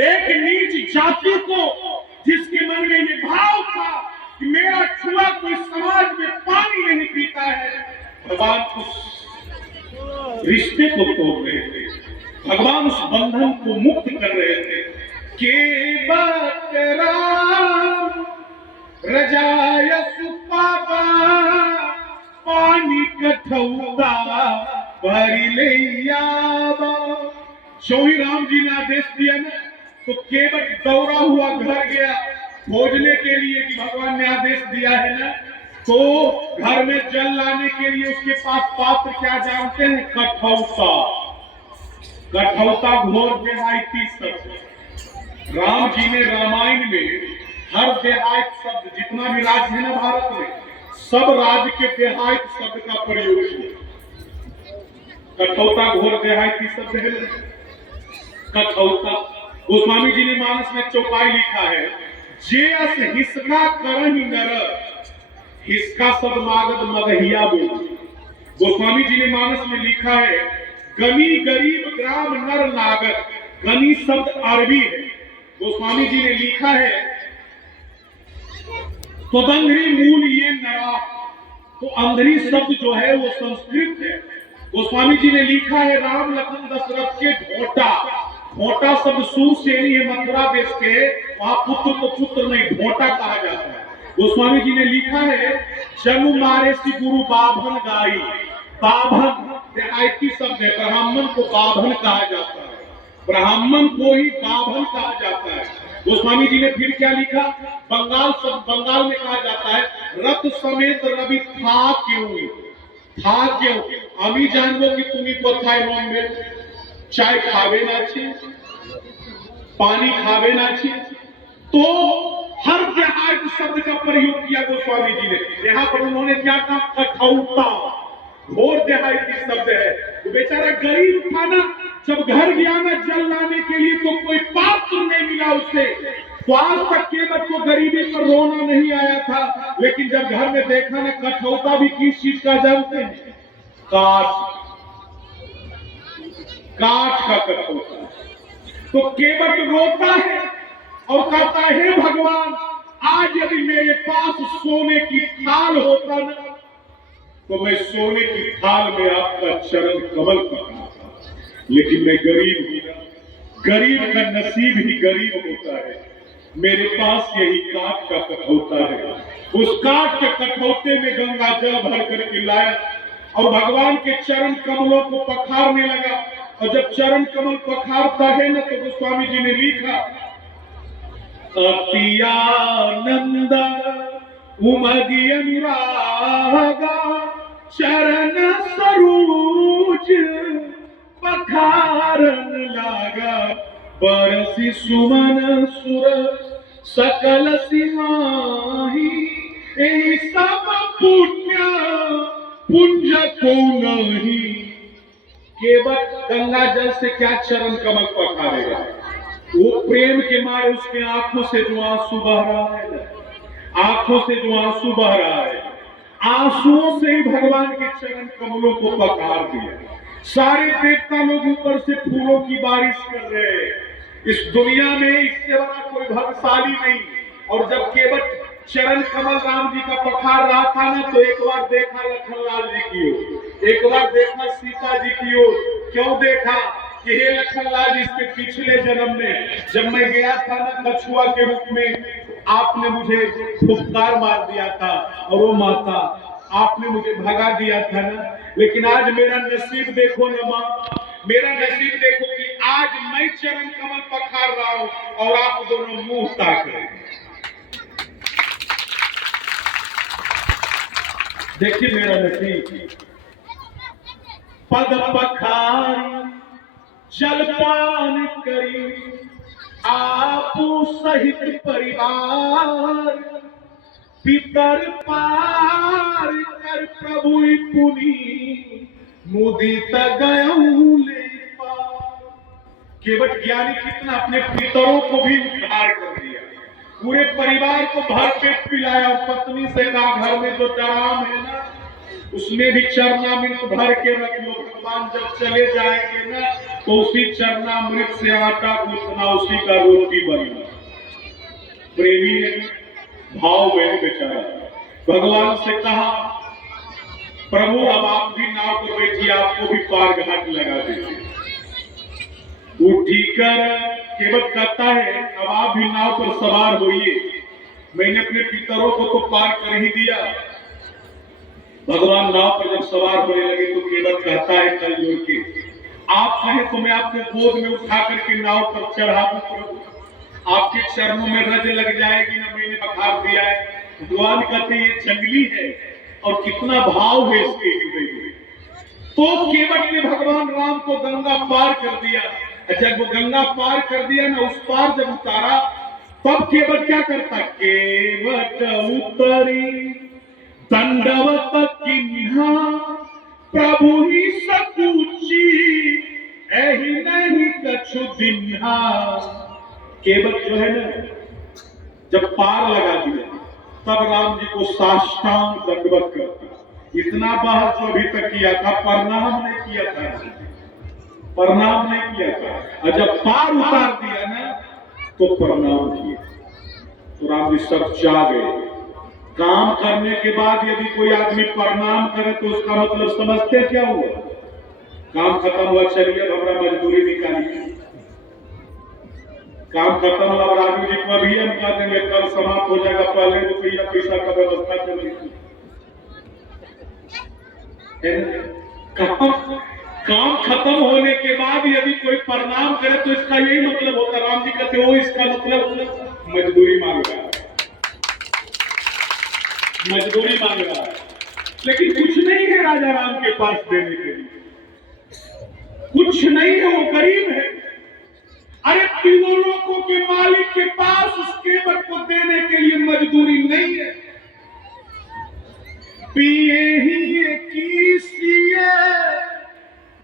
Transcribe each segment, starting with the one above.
एक नीच जाति को जिसके मन में ये भाव था कि मेरा छुआ कोई समाज में पानी नहीं पीता है, भगवान उस रिश्ते को तोड़ रहे थे, भगवान उस बंधन को मुक्त कर रहे थे। के बकरा रजाय सुपापा पानी कठौता भरी ले आवा। जो ही राम जी ने आदेश दिया ना, तो केवट दौड़ा हुआ घर गया खोजने के लिए कि भगवान ने आदेश दिया है ना। तो घर में जल लाने के लिए उसके पास पात्र क्या जानते हैं? कठौता। कठौता घोर देहाती शब्द। राम जी ने रामायण में हर देहात शब्द, जितना भी राज्य है ना भारत में, सब राज्य के देहात शब्द का प्रयोग किया। कठौता घोर देहाती शब्द है। कठौता गोस्वामी जी ने मानस में चौपाई लिखा है, जेस हिस्का करण नर हिस्का सब मागध मगहिया बोल। गोस्वामी जी ने मानस में लिखा है, गनी गरीब ग्राम नर नागर। गनी शब्द अरबी है। गोस्वामी जी ने लिखा है, स्वदंधरी मूल ये नरा। तो अंधरी शब्द जो है वो संस्कृत है। गोस्वामी जी ने लिखा है, राम लखन दशरथ के ढोटा। ढोटा शब्द सूरसेनी है, मथुरा देश के, वहां पुत्र को पुत्र नहीं ढोटा कहा जाता है। गोस्वामी जी ने लिखा है, जनु मारे सी गुरु बाभन गाई। बाभन देहाती शब्द है, ब्राह्मण को बाभन कहा जाता है, ब्राह्मण को ही बाभन कहा जाता है। गोस्वामी जी ने फिर क्या लिखा, बंगाल शब्द बंगाल में कहा जाता है, रथ समेत रवि था क्यों। था क्यों? আমি জানবো कि তুমি কোথায় রইবে। चाय खावे ना छी, पानी खावे ना छी। तो हर देहात शब्द का प्रयोग किया गोस्वामी जी ने। यहाँ पर उन्होंने क्या कहा? कठौता। घोर देहाती शब्द है। तो बेचारा गरीब था ना, जब घर गया ना जल लाने के लिए, तो कोई पात्र नहीं मिला उसे। तो आज तक केवट को गरीबी पर रोना नहीं आया था, लेकिन जब घर में देखा ना, कठौता भी किस चीज का जानते हैं? काठ। काठ का कठौता। तो केवट रोता है और कहता है, भगवान आज यदि मेरे पास सोने की थाल होता ना, तो मैं सोने की थाल में आपका चरण कमल पकड़ता। लेकिन मैं गरीब हूं ना, गरीब का नसीब ही गरीब होता है। मेरे पास यही काठ का कठौता है। उस काठ के कठौते में गंगा जल भर करके लाया और भगवान के चरण कमलों को पखारने लगा। और जब चरण कमल पखारता है ना, तो गोस्वामी जी ने लिखा, अति आनंद उमगी अनुरागा चरण सरोज पखारन लागा। बरसी सुमन सुर सकल सिमाही सब पुण्य पुंज को नहीं। केवल गंगा जल से क्या चरण कमल पखारेगा? वो प्रेम के मारे उसके आंखों से जो आंसू बह रहा है, आंखों से जो आंसू बह रहा है, आंसुओं से ही भगवान के चरण कमलों को पखार दिया। सारे देवता लोग ऊपर से फूलों की बारिश कर रहे हैं। इस दुनिया में इससे बड़ा कोई भाग्यशाली नहीं। और जब केवट चरण कमल राम जी का पखार रहा था ना, तो एक बार देखा लखनलाल जी की ओर, एक बार देखा सीता जी की ओर। क्यों देखा? कि हे लखनलाल जी, इसके पिछले जन्म में जब मैं गया था ना कछुआ के रूप में, आपने मुझे फुफकार मार दिया था, और वो माता आपने मुझे भगा दिया था ना। लेकिन आज मेरा नसीब देखो ना माँ, मेरा नसीब देखो कि आज मैं चरण कमल पखार रहा हूँ और आप दोनों मुंह ताक रहे हैं। देखिए मेरा नसीब। पद पखार जलपान करी आपू सहित परिवार, पितर पार कर प्रभु पुनी मुदित गयऊ ले पार। केवट ज्ञानी कितना अपने पितरों को भी उद्धार कर दिया, पूरे परिवार को भर पेट पिलाया। पत्नी से कहा, घर में जो चराम है ना, उसमें भी चरना मिनट भर के रख लो, भगवान जब चले जाएंगे ना तो उसी चरणामृत से आटा गूंथना, उसी का रोटी बनना। प्रेमी है, भाव में बेचारा भगवान से कहा, प्रभु अब आप भी नाव पर बैठिए, आपको भी पार घाट लगा देंगे। उठीकर केवट कहता है, अब आप भी नाव पर सवार होइए, मैंने अपने पितरों को तो पार कर ही दिया। भगवान नाव पर जब सवार होने लगे तो केवट कहता है कल जोड़ के, आप कहें तो मैं आपको गोद में उठा करके नाव पर चढ़ा दूं प्रभु, आपके चरणों में रज लग जाएगी ना, मैंने बखार दिया है। भगवान कहते ये जंगली है और कितना भाव है इसके हृदय में। तो केवट ने भगवान राम को गंगा पार कर दिया। जब वो गंगा पार कर दिया ना, उस पार जब उतारा, तब केवट क्या करता, केवट उतरी दंडवत किन्हा प्रभु ही सपूची एहि नहीं कछु दिन्हा। केवट जो है ना, जब पार लगा दिया तब राम जी को साष्टांग दंडवत करता। इतना बहस जो अभी तक किया था, प्रणाम नहीं किया था, प्रणाम नहीं किया था, और जब पार उतार दिया ना तो प्रणाम किया। तो राम जी सब चाह गए। काम करने के बाद यदि कोई आदमी प्रणाम करे तो उसका मतलब समझते क्या हुआ, काम खत्म हुआ, चलिए अब हमारा मजदूरी निकालिए। काम खत्म हुआ, राजू जी को अभी हम कह देंगे कल समाप्त हो जाएगा, पहले रुपया पैसा का व्यवस्था चल रही थी। काम खत्म होने के बाद यदि कोई प्रणाम करे तो इसका यही मतलब होता, राम जी कहते हो इसका मतलब मजदूरी मांग रहा है, मजदूरी मांग रहा है। लेकिन कुछ नहीं है राजा राम के पास देने के लिए, कुछ नहीं है, वो गरीब है। अरे तीनों लोगों के मालिक के पास उस केवट को देने के लिए मजदूरी नहीं है। पिए ही कीसिए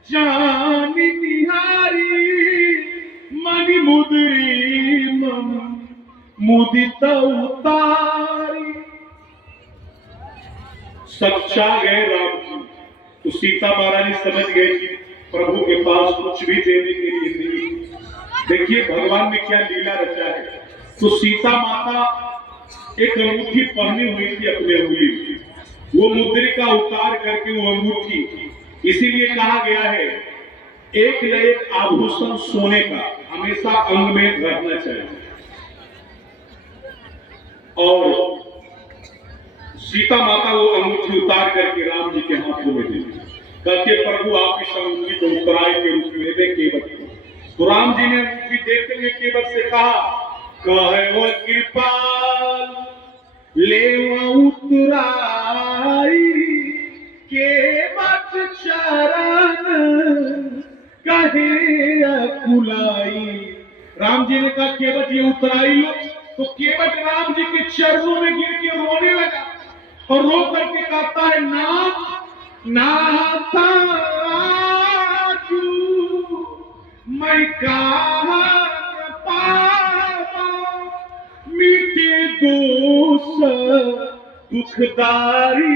जान निहारी मणि मुदरी मन मुदित उतारी। सच्चा गए राम जी, तो सीता महारानी समझ गए कि प्रभु के पास कुछ भी देने के लिए नहीं। देखिए भगवान ने क्या लीला रचा है। तो सीता माता एक अंगूठी पहनी हुई थी अपने उंगली में, वो मुद्रिका उतार करके वो अंगूठी, इसीलिए कहा गया है एक न एक आभूषण सोने का हमेशा अंग में रहना चाहिए। और सीता माता वो अंगूठी उतार करके राम जी के हाथों में दी, कहते प्रभु आप इस अंगूठी को उत्तराय के रूप में दे केवट को। तो राम जी ने अंगूठी देखते हुए केवट से कहा, कहे वो कृपाल ले उतराई केवट चरण कहे अकुलाई। राम जी ने कहा केवट ये उतराई लो। तो केवट राम जी के चरणों में गिर के रोने लगा और रो करके कहता है, नाथ नाथा मैं कहाँ पावा मिटे दोष दुखदारी।